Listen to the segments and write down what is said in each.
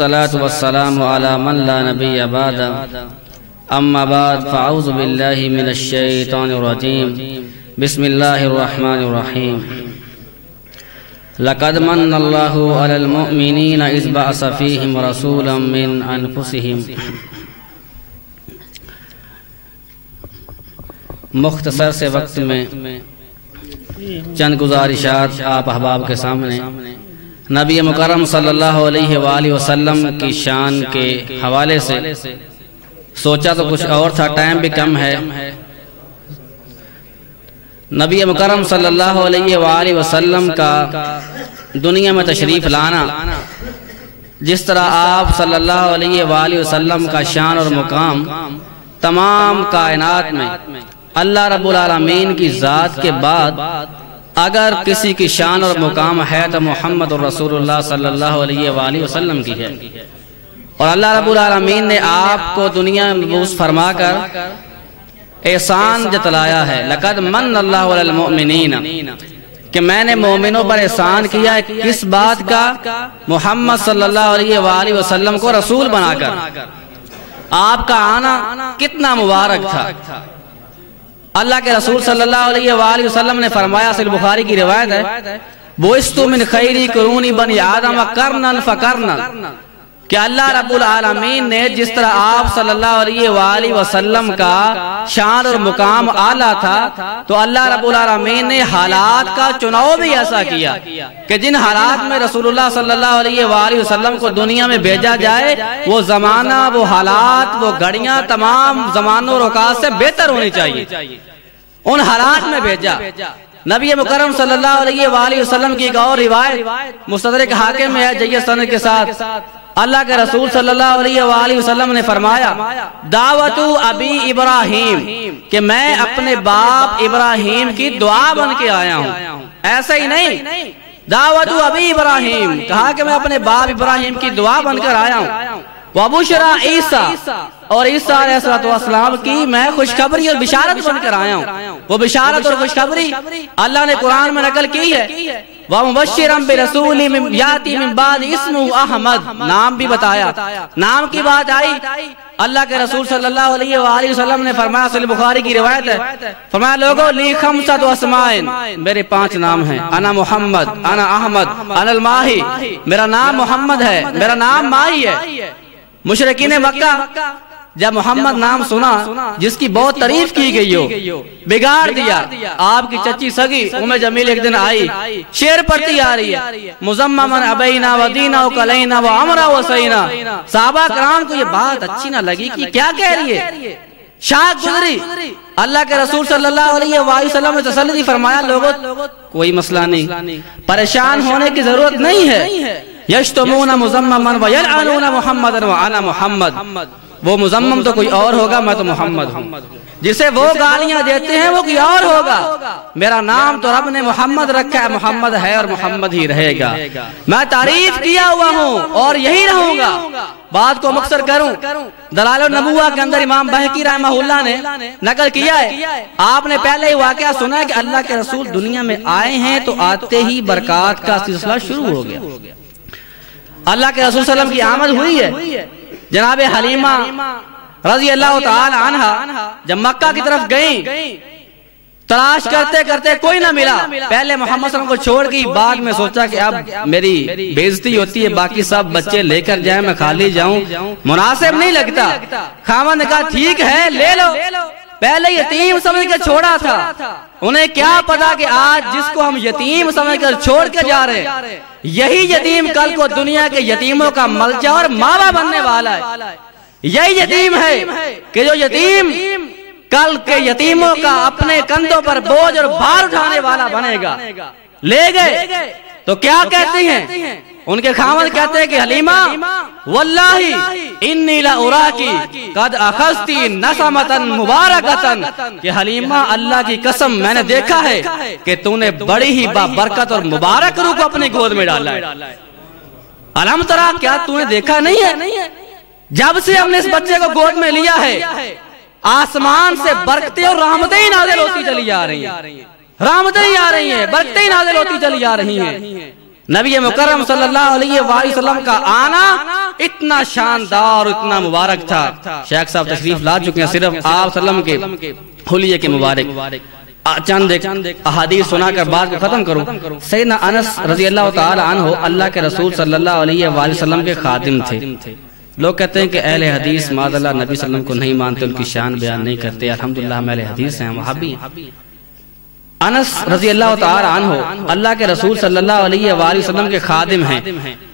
والصلاة والسلام على من لا نبي بعد أما بعد فأعوذ بالله من الشيطان الرجيم بسم الله الرحمن الرحيم لقد من الله على المؤمنين إذ بعث فيهم رسولا من أنفسهم. مختصر سے وقت میں چند گزارشات آپ احباب کے سامنے نبی مکرم صلی اللہ علیہ وآلہ وسلم کی شان کے حوالے سے. سوچا تو کچھ اور تھا، ٹائم بھی کم ہے. نبی مکرم صلی اللہ علیہ وآلہ وسلم کا دنیا میں تشریف لانا، جس طرح آپ صلی اللہ علیہ وآلہ وسلم کا شان اور مقام تمام کائنات میں اللہ رب العالمین کی ذات کے بعد اگر کسی کی شان اور مقام ہے تو محمد رسول اللہ صلی اللہ علیہ وآلہ وسلم کی ہے. اور اللہ رب العالمین نے آپ کو دنیا میں مبعوث فرما کر احسان جتلایا ہے. لقد من اللہ علی المؤمنین، کہ میں نے مومنوں پر احسان کیا ہے. کس بات کا؟ محمد صلی اللہ علیہ وآلہ وسلم کو رسول بنا کر. آپ کا آنا کتنا مبارک تھا. اللہ کے رسول صلی اللہ علیہ وآلہ وسلم نے فرمایا، صحیح بخاری کی روایت ہے، بُعِثْتُ مِنْ خَيْرِ قُرُونِ بَنِي آدَمَ قَرْنًا فَقَرْنًا، کہ اللہ رب العالمین نے جس طرح آپ صلی اللہ علیہ وآلہ وسلم کا شان اور مقام اعلیٰ تھا، تو اللہ رب العالمین نے حالات کا چناؤ بھی ایسا کیا کہ جن حالات میں رسول اللہ صلی اللہ علیہ وآلہ وسلم کو دنیا میں بھیجا جائے، وہ زمانہ، وہ حالات، وہ گھڑیاں تمام زمانوں اور اوقات سے بہتر ہونی چاہیے. ان حالات میں بھیجا. نبی مکرم صلی اللہ علیہ وآلہ وسلم کی ایک اور روایت مستدرک حاکم میں ہے جید سند کے ساتھ. اللہ کے رسول صلی اللہ علیہ وآلہ وسلم نے فرمایا، دعوت ابی ابراہیم، کہ میں اپنے باپ ابراہیم کی دعا بن کے آیا ہوں. ایسا ہی نہیں، دعوت ابی ابراہیم، کہا کہ میں اپنے باپ ابراہیم کی دعا بن کر آیا ہوں. وَبُشْرَى عیسیٰ، اور عیسیٰ علیہ السلام کی میں خوشخبری اور بشارت بن کر آیا ہوں. وہ بشارت اور خوشخبری اللہ نے قرآن میں نقل کی ہے. وَمُبَشِّرًا بِرَسُولٍ يَأْتِي مِن بَعْدِهِ اسْمُهُ احمد، نام بھی بتایا. نام کی بات آئی، اللہ کے رسول صلی اللہ علیہ وآلہ وسلم نے فرمایا، صحیح بخاری کی روایت ہے، فرمایا، لوگو لی خمسۃ اسماء، میرے 5 نام ہیں. انا محمد، انا احمد، انا الماہی، میرا نام محمد ہے، میرا نام ماہی ہے. مشرکین مکہ جب محمد نام سنا، جس کی بہت تعریف کی گئی ہو، بگاڑ دیا. آپ کی چچی سگی ام جمیل ایک دن آئی، شعر پڑھتی آ رہی ہے، مزممن ابینا ودینا وکلینا وعمرا وسینا. صحابہ کرام کو یہ بات اچھی نہ لگی کہ کیا کہہ رہی ہے. شاک گزری. اللہ کے رسول صلی اللہ علیہ وآلہ وسلم نے تسلی فرمایا، لوگوں کوئی مسئلہ نہیں، پریشان ہونے کی ضرورت نہیں ہے. یشتمون مزممن ویلعنون محمدا وانا محمد، وہ مزمم تو کوئی اور ہوگا، میں تو محمد ہوں. جسے وہ گالیاں دیتے ہیں وہ کوئی اور ہوگا. میرا نام تو رب نے محمد رکھا ہے، محمد ہے اور محمد ہی رہے گا. میں تعریف کیا ہوا ہوں اور یہی رہوں گا. بات کو مختصر کروں، دلائل النبوہ کے اندر امام بہقی رحمہ اللہ نے نقل کیا ہے، آپ نے پہلے ہی واقعہ سنا ہے کہ اللہ کے رسول دنیا میں آئے ہیں تو آتے ہی برکات کا سلسلہ شروع ہو گیا. اللہ کے رسول صلی اللہ علیہ وسلم کی آمد ہوئی ہے. جناب حلیمہ رضی اللہ تعالی عنہ جب مکہ کی طرف گئیں، تلاش کرتے کرتے کوئی نہ ملا. پہلے محمد صلی اللہ علیہ وسلم کو چھوڑ گئی. بعد میں سوچا کہ اب میری بےعزتی ہوتی ہے، باقی سب بچے لے کر جائیں، میں خالی جاؤں، مناسب نہیں لگتا. خاوند نے کہا ٹھیک ہے لے لو. پہلے یتیم سمجھ کر چھوڑا تھا، انہیں کیا پتا کہ آج جس کو ہم یتیم سمجھ کر چھوڑ کے جا رہے ہیں، یہی یتیم کل کو دنیا کے یتیموں کا ملجا اور ماوا بننے والا ہے. یہی یتیم ہے کہ جو یتیم کل کے یتیموں کا اپنے کندھوں پر بوجھ اور بھار اٹھانے والا بنے گا. لے گئے تو کیا کہتی ہیں ان کے خاوند؟ کہتے ہیں کہ حلیمہ واللہ انی لاراکی قد اخذتی نسمۃ مبارکۃ، کہ حلیمہ اللہ کی قسم میں نے دیکھا ہے کہ تو نے بڑی ہی بابرکت اور مبارک روح کو اپنی گود میں ڈالا ہے. الم ترا، کیا تو نے دیکھا نہیں ہے جب سے ہم نے اس بچے کو گود میں لیا ہے آسمان سے برکتیں اور رحمتیں ہی نازل ہوتی چلی جا رہی ہیں، رحمتیں ہی آ رہی ہیں، برکتیں ہی نازل ہوتی چلی جا رہی ہیں. نبی مکرم صلی اللہ علیہ وآلہ وسلم کا آنا اتنا شاندار اور اتنا مبارک تھا. شیخ صاحب تشریف لا چکے ہیں. صرف آپ صلی اللہ علیہ وسلم کے حلیے کے مبارک چند احادیث سنا کر بات کو ختم کروں. سیدنا انس رضی اللہ تعالی عنہ اللہ کے رسول صلی اللہ علیہ وآلہ وسلم کے خادم تھے. لوگ کہتے ہیں کہ اہل حدیث معاذ اللہ نبی صلی اللہ علیہ وسلم کو نہیں مانتے, ان کی شان بیان نہیں کرتے. الحمدللہ ہم اہل حدیث ہیں, وہابی ہیں. انس رضی اللہ تعالی عنہ اللہ کے رسول صلی اللہ علیہ وآلہ وسلم کے خادم ہیں.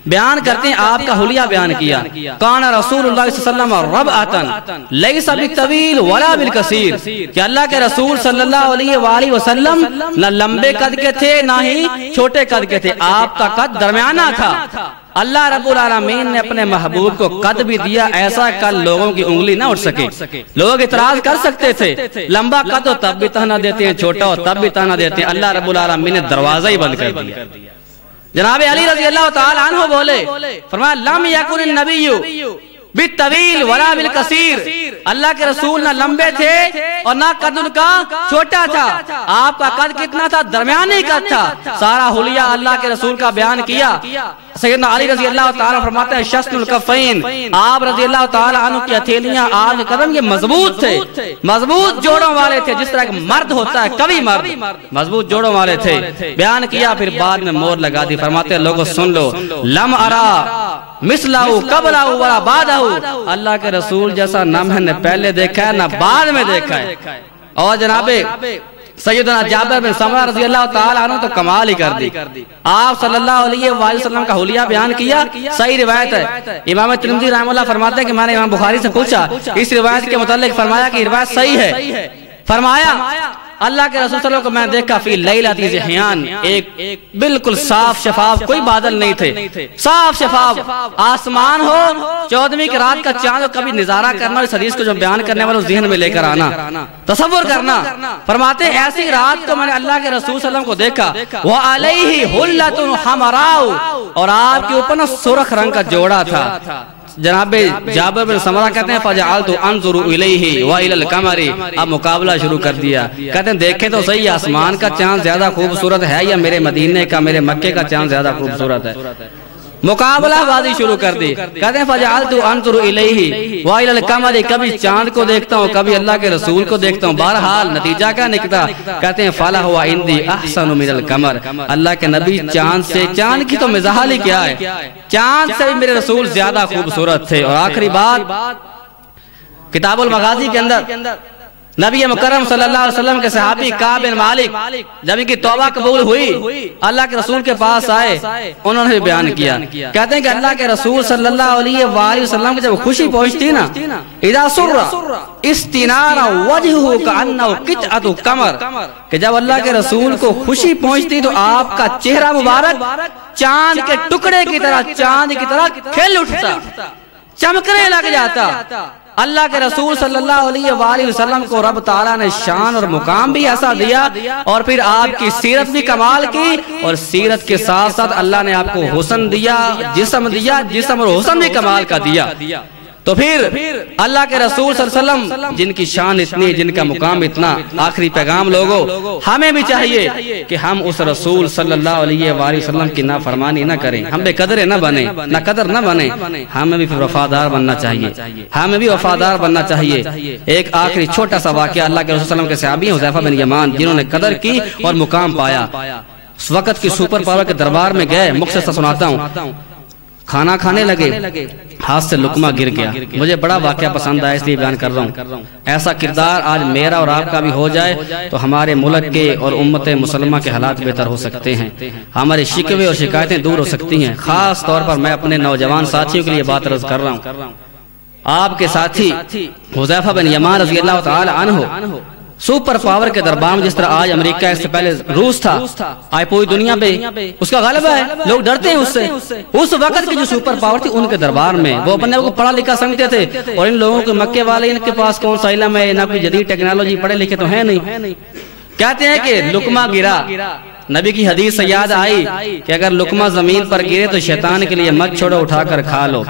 بیان کرتے ہیں آپ کا حلیہ بیان کیا. کان رسول اللہ صلی اللہ علیہ وسلم ربعتن لیس بالطویل ولا بالقصیر, کہ اللہ کے رسول صلی اللہ علیہ وآلہ وسلم نہ لمبے قد کے تھے نہ ہی چھوٹے قد کے تھے, آپ کا قد درمیانہ تھا. اللہ رب العالمین نے اپنے محبوب کو قد بھی دیا ایسا کل لوگوں کی انگلی نہ اٹھ سکے. لوگ اعتراض کر سکتے تھے, لمبا قد ہو تب بھی تانا دیتے ہیں, چھوٹا ہو تب بھی تانا دیتے ہیں. اللہ رب العالمین نے دروازہ ہی بند کر دیا. جناب علی رضی اللہ تعالی عنہ بولے, فرمایا لم یکن النبی بالطویل ولا بالقصیر, اللہ کے رسول نہ لمبے تھے اور نہ قد ان کا چھوٹا تھا. آپ کا قد کتنا تھا؟ درمیانی قد تھا. سارا حلیہ اللہ کے رسول کا بیان کیا. سیدنا علی رضی اللہ تعالیٰ فرماتے ہیں شسن الکفین, آپ رضی اللہ تعالیٰ عنہ کی ہتھیلیاں, آپ کے قدم یہ مضبوط تھے, مضبوط جوڑوں والے تھے, جس طرح ایک مرد ہوتا ہے کبھی مرد, مضبوط جوڑوں والے تھے. بیان کیا, پھر بعد میں مور لگا دی. فرماتے ہیں لوگوں سن لو, لم ارا مثلہ قبلہ ولا بعدہ, اللہ کے رسول جیسا نہ میں نے پہلے دیکھا ہے نہ بعد میں دیکھا ہے. اور جناب سیدنا جابر بن سمرہ رضی اللہ تعالی عنہ تو کمال ہی کر دی. آپ صلی اللہ علیہ وآلہ وسلم کا حلیہ بیان کیا. صحیح روایت ہے. امام ترمذی رحمہ اللہ فرماتے ہیں کہ میں نے امام بخاری سے پوچھا اس روایت کے متعلق, فرمایا کہ روایت صحیح ہے. فرمایا اللہ کے رسول صلی اللہ علیہ وسلم کو میں دیکھا فی لیلۃ ذحیان, ایک بالکل صاف شفاف, کوئی بادل نہیں تھے, صاف شفاف آسمان ہو, 14ویں کی رات کا چاند ہو. کبھی نظارہ کرنا اس حدیث کو جو بیان کرنے والوں ذہن میں لے کر آنا, تصور کرنا. فرماتے ہیں ایسی رات کو میں نے اللہ کے رسول صلی اللہ علیہ وسلم کو دیکھا, وعلیہ حلۃ حمراء, اور آپ کے اوپر سرخ رنگ کا جوڑا تھا. جناب جابر بن سمرہ کہتے ہیں فجعلت انظر الیہ والى القمر, اب مقابلہ شروع کر دیا. کہتے ہیں دیکھیں تو صحیح آسمان کا چاند زیادہ خوبصورت ہے یا میرے مدینے کا, میرے مکے کا چاند زیادہ خوبصورت ہے. مقابلہ بازی شروع کر دی. کہتے ہیں فجعلت انظر الیہ والى القمر, کبھی چاند کو دیکھتا ہوں کبھی اللہ کے رسول کو دیکھتا ہوں. بہرحال نتیجہ کیا نکلا؟ کہتے ہیں فلہ عندی احسن من القمر, اللہ کے نبی چاند سے, چاند کی تو مثال ہی کیا ہے, چاند سے بھی میرے رسول زیادہ خوبصورت تھے. اور آخری بات کتاب المغازی کے اندر نبی مکرم صلی اللہ علیہ وسلم کے صحابی کعب بن مالک جب ان کی توبہ قبول ہوئی, اللہ کے رسول کے پاس آئے, انہوں نے بیان کیا. کہتے ہیں کہ اللہ کے رسول صلی اللہ علیہ وآلہ وسلم کی جب خوشی پہنچتی نا, اذا سر استنار وجہہ کأنہ قطعۃ قمر, کہ جب اللہ کے رسول کو خوشی پہنچتی تو آپ کا چہرہ مبارک چاند کے ٹکڑے کی طرح, چاند کی طرح کھل اٹھتا, چمکنے لگ جاتا. اللہ کے رسول صلی اللہ علیہ وآلہ وسلم کو رب تعالیٰ نے شان اور مقام بھی ایسا دیا, اور پھر آپ کی سیرت بھی کمال کی, اور سیرت کے ساتھ ساتھ اللہ نے آپ کو حسن دیا, جسم دیا, جسم اور حسن بھی کمال کا دیا. تو پھر اللہ کے رسول صلی اللہ علیہ وسلم جن کی شان اتنی, جن کا مقام اتنا, آخری پیغام لوگوں ہمیں بھی چاہیے کہ ہم اس رسول صلی اللہ علیہ وآلہ وسلم کی نافرمانی نہ کریں, ہم بے قدرے نہ بنیں, نہ قدر نہ بنیں. ہمیں بھی وفادار بننا چاہیے, ہمیں بھی وفادار بننا چاہیے. ایک آخری چھوٹا سا واقعہ اللہ کے رسول صلی اللہ علیہ وسلم کے صحابی ہیں حذیفہ بن یمان, جنہوں نے قدر کی اور مقام پایا. اس وقت کی سپر پاور کے دربار میں گئے, مختصر سناتا ہوں. کھانا کھانے لگے, ہاتھ سے لقمہ گر گیا. مجھے بڑا واقعہ پسند آیا اس لیے بیان کر رہا ہوں. ایسا کردار آج میرا اور آپ کا بھی ہو جائے تو ہمارے ملک کے اور امت مسلمہ کے حالات بہتر ہو سکتے ہیں, ہمارے شکوے اور شکایتیں دور ہو سکتی ہیں. خاص طور پر میں اپنے نوجوان ساتھیوں کے لیے بات عرض کر رہا ہوں. آپ کے ساتھی حذیفہ بن یمان رضی اللہ تعالی عنہ سپر پاور کے دربار میں, جس طرح آج امریکہ, اس سے پہلے روس تھا, آج پوری دنیا پہ اس کا غلبہ ہے, لوگ ڈرتے ہیں اس سے. اس وقت کی جو سپر پاور تھی ان کے دربار میں وہ اپنے کو پڑھا لکھا سمجھتے تھے, اور ان لوگوں کے مکے والے ان کے پاس کون سا علم ہے, نہ کوئی جدید ٹیکنالوجی, پڑھے لکھے تو ہیں نہیں. کہتے ہیں کہ لقمہ گرا, نبی کی حدیث سے یاد آئی کہ اگر لقمہ زمین پر گرے تو شیطان کے لیے مت چھوڑو، اٹھا کر کھا لو۔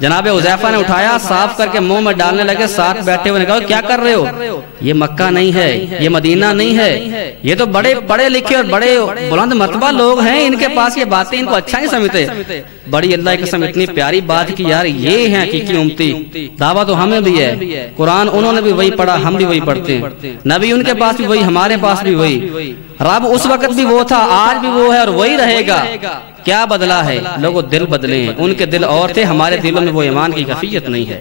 جناب حذیفہ نے اٹھایا، صاف کر کے منہ میں ڈالنے لگے، ساتھ بیٹھے ہوئے نے کہا کیا کر رہے ہو؟ یہ مکہ نہیں ہے، یہ مدینہ نہیں ہے، یہ تو بڑے پڑھے لکھے اور بڑے بلند مرتبہ لوگ ہیں، ان کے پاس یہ باتیں ان کو اچھا نہیں سمجھتے۔ بڑی اللہ کی قسم اتنی پیاری بات کی، یار یہ ہیں حقیقی امتی، دعویٰ تو ہمیں بھی ہے، قرآن انہوں نے بھی وہی پڑھا، ہم بھی وہی پڑھتے ہیں، نبی ان کے پاس بھی وہی، ہمارے پاس بھی وہی، رب اس وقت بھی وہ تھا، آج بھی وہ ہے اور وہی رہے گا۔ کیا بدلا ہے؟ لوگوں دل بدلے ہیں، ان کے دل اور تھے، ہمارے دلوں میں وہ ایمان کی کیفیت نہیں ہے۔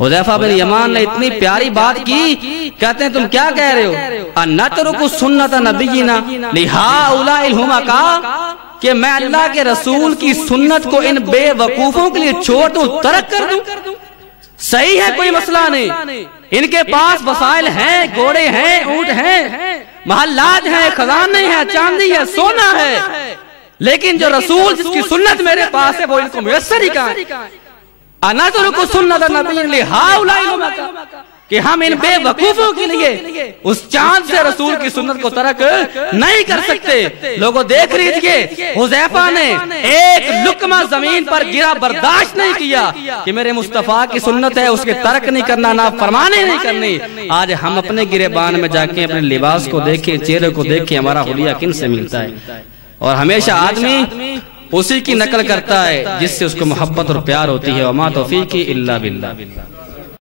حذیفہ بن یمان نے اتنی پیاری بات کی، کہتے ہیں تم کیا کہہ رہے ہو؟ انترک سنت نبینا لہؤلاء الحمقاء، کہ میں اللہ کے رسول کی سنت کو ان بے وقوفوں کے لیے چھوڑ دوں، ترک کر دوں؟ صحیح ہے، کوئی مسئلہ نہیں، ان کے پاس وسائل ہیں، گھوڑے ہیں، اونٹ ہیں، محلات ہیں، خزانے ہیں، چاندی ہے، سونا ہے، لیکن جو رسول جس کی سنت میرے پاس ہے وہ ان کو میسر ہی کہاں ہے۔ انترک سنت نبینا لہؤلاء الحمقاء، کہ ہم ان بے وقوفوں کے لیے اس چاند سے رسول کی سنت کو ترک نہیں کر سکتے۔ لوگوں دیکھ لیجئے، حذیفہ نے ایک لقمہ زمین پر گرا برداشت نہیں کیا کہ میرے مصطفیٰ کی سنت ہے، اس کے ترک نہیں کرنا، نافرمانی نہیں کرنی۔ آج ہم اپنے گریبان میں جا کے اپنے لباس کو دیکھیں، چہرے کو دیکھیں، ہمارا حلیہ کن سے ملتا ہے؟ اور ہمیشہ آدمی اسی کی نقل کرتا ہے جس سے اس کو محبت اور پیار ہوتی ہے۔ وما توفیقی الا باللہ۔